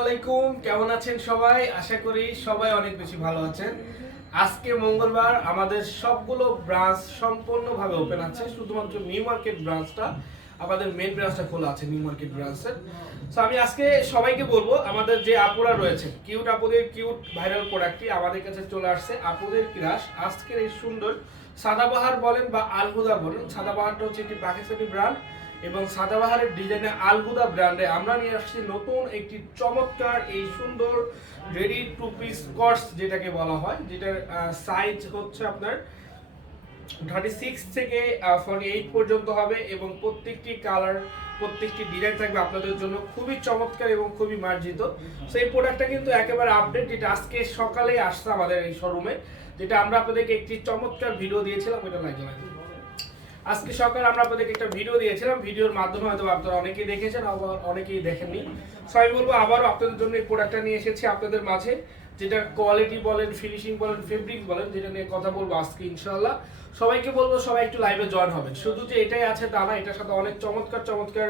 আলাইকুম কেমন আছেন সবাই? আশা করি সবাই অনেক বেশি ভালো আছেন। আজকে মঙ্গলবার, আমাদের সবগুলো ব্রাঞ্চ সম্পূর্ণভাবে ওপেন আছে, শুধুমাত্র নিউ মার্কেট ব্রাঞ্চটা আমাদের মেন ব্রাঞ্চটা খোলা আছে নিউ মার্কেট ব্রাঞ্চের তো আমি আজকে সবাইকে বলব, আমাদের যে আপুরা রয়েছে কিউট আপুদের কিউট ভাইরাল প্রোডাক্টটি আমাদের কাছে চলে আসছে, আপুদের ক্রাশ আজকের এই সুন্দর সাদাবাহার বলেন বা আলহুদা বলেন, সাদাবাহারটা হচ্ছে একটি পাকিস্তানি ব্র্যান্ড এবং সাদাবাহারের ডিজাইনে আলহুদা ব্র্যান্ডে আমরা নিয়ে আসছি নতুন একটি চমৎকার এই সুন্দর রেডি টু পিস কটস যেটাকে বলা হয়, যেটার সাইজ হচ্ছে আপনার থার্টি সিক্স থেকে ফর্টি এইট পর্যন্ত হবে এবং প্রত্যেকটি কালার প্রত্যেকটি ডিজাইন থাকবে আপনাদের জন্য খুবই চমৎকার এবং খুবই মার্জিত। সো এই প্রোডাক্টটা কিন্তু একেবারে আপডেট যেটা আজকে সকালে আসছে আমাদের এই শোরুমে যেটা আমরা আপনাদেরকে একটি চমৎকার ভিডিও দিয়েছিলাম, ওইটা লাগে লাগে আজকে সকালে আমরা আপনাদেরকে একটা ভিডিও দিয়েছিলাম। ভিডিওর মাধ্যমে হয়তো আপনারা অনেকেই দেখেছেন, আবার অনেকেই দেখেননি। সো আমি বলব আবারও আপনাদের জন্য এই প্রোডাক্টটা নিয়ে এসেছি আপনাদের মাঝে, যেটা কোয়ালিটি বলেন ফিনিশিং বলেন ফেব্রিক বলেন, যেটা নিয়ে কথা বলব আজকে, ইনশাআল্লাহ। সবাইকে বলব সবাই একটু লাইভে জয়েন হবেন। শুধু যে এটাই আছে তা না, এটার সাথে অনেক চমৎকার চমৎকার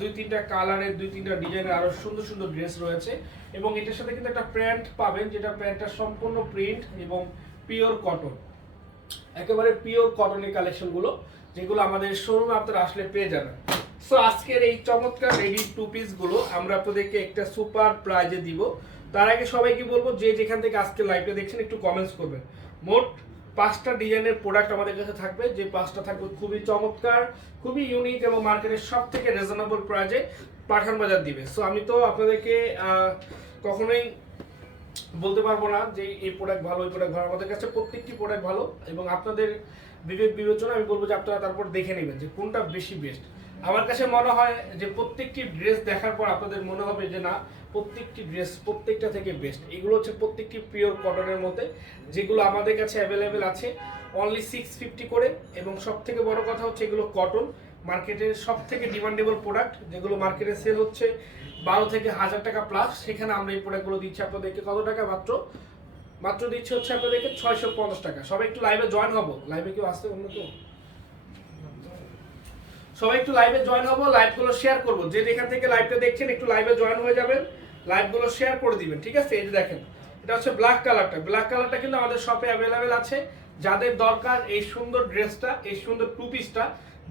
দুই তিনটা কালারের দুই তিনটা ডিজাইনের আরও সুন্দর সুন্দর ড্রেস রয়েছে। এবং এটার সাথে কিন্তু একটা প্যান্ট পাবেন, যেটা প্যান্টটা সম্পূর্ণ প্রিন্ট এবং পিওর কটন একেবারে পিওর কটনের কালেকশনগুলো যেগুলো আমাদের শোরুমে আপনারা আসলে পেয়ে যাবেন। সো আজকের এই চমৎকার রেডি টু পিসগুলো আমরা আপনাদেরকে একটা সুপার প্রাইজে দিব। তার আগে সবাইকে বলব, যে যেখান থেকে আজকে লাইভটা দেখছেন, একটু কমেন্টস করবেন। মোট পাঁচটা ডিজাইনের প্রোডাক্ট আমাদের কাছে থাকবে। যে পাঁচটা থাকবে খুবই চমৎকার, খুবই ইউনিক এবং মার্কেটের সব থেকে রিজনেবল প্রাইজে পাঠান বাজার দিবে। সো আমি তো আপনাদেরকে কখনোই বলতে পারব না যে এই প্রোডাক্ট ভালো, এই প্রোডাক্ট ভালো। আমাদের কাছে প্রত্যেকটি প্রোডাক্ট ভালো এবং আপনাদের বিবেক বিবেচনা আমি বলব যে আপনারা তারপর দেখে নেবেন যে কোনটা বেশি বেস্ট আমার কাছে মনে হয় যে প্রত্যেকটি ড্রেস দেখার পর আপনাদের মনে হবে যে না, প্রত্যেকটি ড্রেস প্রত্যেকটা থেকে বেস্ট এগুলো হচ্ছে প্রত্যেকটি পিওর কটনের মধ্যে, যেগুলো আমাদের কাছে অ্যাভেলেবেল আছে। অনলি সিক্স ফিফটি করে এবং সব থেকে বড় কথা হচ্ছে এগুলো কটন মার্কেটের সব থেকে ডিমান্ডেবল প্রোডাক্ট যেগুলো মার্কেটে সেল হচ্ছে, বারো থেকে হাজার টাকা প্লাস সেখানে আমরা এই প্রোডাক্টগুলো দিচ্ছি আপনাদেরকে কত টাকা মাত্র? মাত্র দিচ্ছি হচ্ছে আপনাদেরকে ছয়শো পঞ্চাশ টাকা। সবাই একটু লাইভে জয়েন হব। লাইভে কেউ আসতে অন্য কেউ সবাই একটু লাইভে জয়েন হব লাইভগুলো শেয়ার করব। যে যেখান থেকে লাইভটা দেখছেন, একটু লাইভে জয়েন হয়ে যাবেন। লাইভগুলো শেয়ার করে দিবেন, ঠিক আছে? এই যে দেখেন, এটা হচ্ছে ব্ল্যাক কালারটা ব্ল্যাক কালারটা কিন্তু আমাদের শপে অ্যাভেলেবেল আছে। যাদের দরকার এই সুন্দর ড্রেসটা এই সুন্দর টু পিসটা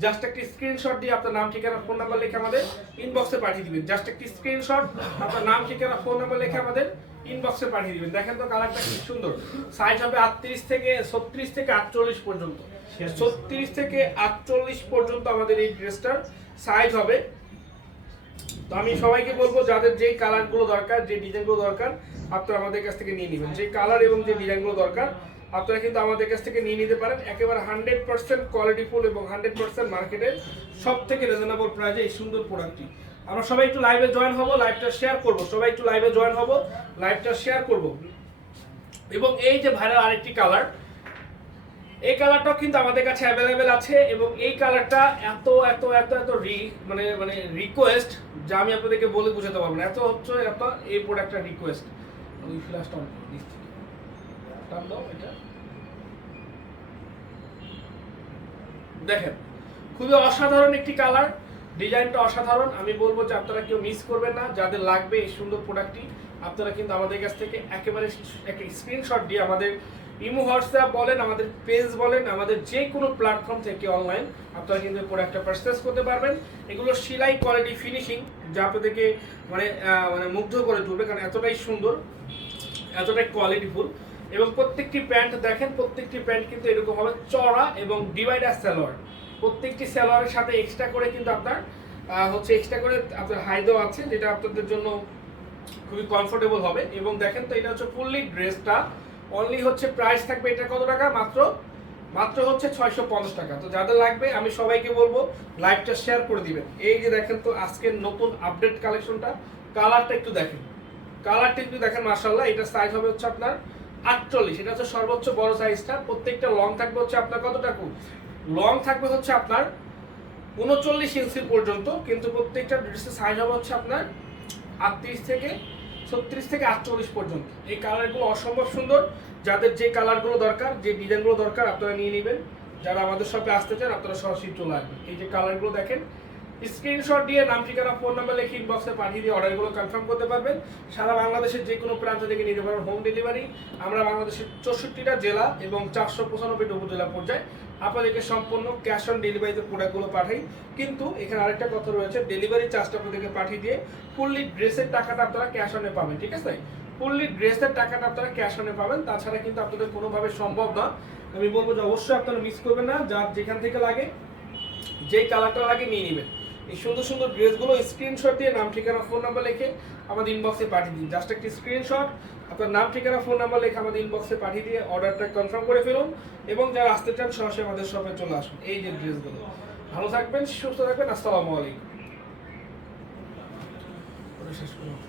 জাস্ট একটি স্ক্রিনশট দিয়ে আপনার নাম ঠিকানা ফোন নাম্বার লিখে আমাদের ইনবক্সে পাঠিয়ে দিবেন। জাস্ট একটি স্ক্রিনশট আপনার নাম ঠিকানা ফোন নাম্বার লিখে আমাদের ইনবক্সে পাঠিয়ে দিবেন। দেখেন তো কালারটা খুব সুন্দর। সাইজ হবে আটত্রিশ থেকে ছত্রিশ থেকে আটচল্লিশ পর্যন্ত। ছত্রিশ থেকে আটচল্লিশ পর্যন্ত আমাদের এই ড্রেসটার সাইজ হবে তো আমি সবাইকে বলব, যাদের যেই কালারগুলো দরকার, যে ডিজাইনগুলো দরকার, আপনারা আমাদের কাছ থেকে নিয়ে নেবেন। যে কালার এবং যে ডিজাইনগুলো দরকার, আপনারা কিন্তু আমাদের কাছ থেকে নিয়ে নিতে পারেন। একেবারে হান্ড্রেড পার্সেন্ট কোয়ালিটিফুল এবং হান্ড্রেড পার্সেন্ট মার্কেটের সব থেকে রিজনেবল প্রাইজে এই সুন্দর প্রোডাক্টটি আমরা সবাই একটু লাইভে জয়েন হব লাইভটা শেয়ার করব। সবাই একটু লাইভে জয়েন হব লাইভটা শেয়ার করব। এবং এই যে ভাইরাল আরেকটি কালার এই কালারটাও কিন্তু আমাদের কাছে অ্যাভেলেবেল আছে এবং এই কালারটা এত এত এত এত রি মানে মানে রিকোয়েস্ট যা আমি আপনাদেরকে বলে বোঝাতে পারব না। এত হচ্ছে আপনার এই প্রোডাক্টটা রিকোয়েস্ট ওই ফ্ল্যাশটা অন দিচ্ছি টান দাও এটা। দেখেন, খুবই অসাধারণ একটি কালার ডিজাইনটা অসাধারণ। আমি বলব যে আপনারা কেউ মিস করবেন না। যাদের লাগবে এই সুন্দর প্রোডাক্টটি আপনারা কিন্তু আমাদের কাছ থেকে একেবারে একটা স্ক্রিনশট দিয়ে আমাদের ইমো, হোয়াটসঅ্যাপ বলেন, আমাদের পেজ বলেন, আমাদের যে কোনো প্ল্যাটফর্ম থেকে অনলাইন আপনারা কিন্তু প্রোডাক্টটা পারচেস করতে পারবেন। এগুলো সেলাই কোয়ালিটি ফিনিশিং যা আপনাদেরকে মানে মানে মুগ্ধ করে তুলবে, কারণ এতটাই সুন্দর, এতটাই কোয়ালিটিফুল এবং প্রত্যেকটি প্যান্ট দেখেন, প্রত্যেকটি প্যান্ট কিন্তু এরকম হবে চড়া এবং ডিভাইডার স্যালোয়ার প্রত্যেকটি সালোয়ারের সাথে এক্সট্রা করে কিন্তু আপনার হচ্ছে এক্সট্রা করে আপনার হাই দেওয়া আছে, যেটা আপনাদের জন্য খুবই কমফোর্টেবল হবে। এবং দেখেন তো এটা হচ্ছে ফুললি ড্রেসটা অনলি হচ্ছে প্রাইস থাকবে এটা কত টাকা? মাত্র মাত্র হচ্ছে ছয়শো পঞ্চাশ টাকা। তো যাদের লাগবে, আমি সবাইকে বলব লাইভটা শেয়ার করে দিবেন। এই যে দেখেন তো আজকের নতুন আপডেট কালেকশনটা কালারটা একটু দেখেন। কালারটা একটু দেখেন মার্শাল্লাহ এটা সাইজ হবে হচ্ছে আপনার আটচল্লিশ। এটা হচ্ছে সর্বোচ্চ বড় সাইজটা প্রত্যেকটা লং থাকবে হচ্ছে আপনার কতটাকু লং থাকবে হচ্ছে আপনার উনচল্লিশ ইঞ্চি পর্যন্ত। কিন্তু প্রত্যেকটা ড্রেসের সাইজ হবে হচ্ছে আপনার আটত্রিশ থেকে ছত্রিশ থেকে আটচল্লিশ পর্যন্ত। এই কালারগুলো অসম্ভব সুন্দর। যাদের যে কালারগুলো দরকার, যে ডিজাইনগুলো দরকার, আপনারা নিয়ে নেবেন। যারা আমাদের শপে আসতে চান, আপনারা সরাসরি চলে আসবেন। এই যে কালারগুলো দেখেন স্ক্রিনশট দিয়ে নাম, ঠিকানা, ফোন নাম্বার লিখে ইনবক্সে পাঠিয়ে দিয়ে অর্ডারগুলো কনফার্ম করতে পারবেন। সারা বাংলাদেশের যে কোনো প্রান্ত থেকে নিতে পারেন হোম ডেলিভারি আমরা বাংলাদেশের চৌষট্টিটা জেলা এবং চারশো পঁচানব্বইটা উপজেলা পর্যায়ে আপনাদেরকে সম্পূর্ণ ক্যাশ অন ডেলিভারিতে প্রোডাক্টগুলো পাঠাই। কিন্তু এখানে আরেকটা কথা রয়েছে ডেলিভারি চার্জটা আপনাদেরকে পাঠিয়ে দিয়ে ফুললি ড্রেসের টাকাটা আপনারা ক্যাশ অনে পাবেন, ঠিক আছে? ফুললি ড্রেসের টাকাটা আপনারা ক্যাশ অনে পাবেন, তাছাড়া কিন্তু আপনাদের কোনোভাবে সম্ভব না। আমি বলব যে অবশ্যই আপনারা মিস করবেন না যার যেখান থেকে লাগে, যেই কালারটা লাগে নিয়ে নেবেন। এই সুন্দর সুন্দর ড্রেসগুলো স্ক্রিনশট দিয়ে নাম, ঠিকানা ফোন নাম্বার লিখে আমাদের ইনবক্সে পাঠিয়ে দিন। জাস্ট একটি স্ক্রিনশট আপনার নাম, ঠিকানা ফোন নাম্বার লিখে আমাদের ইনবক্সে পাঠিয়ে দিয়ে অর্ডারটা কনফার্ম করে ফেলুন এবং যারা আসতে চান, সরাসরি আমাদের শপে চলে আসুন। এই যে ড্রেসগুলো। ভালো থাকবেন, সুস্থ থাকবেন, আসসালামু আলাইকুম। শেষ করুন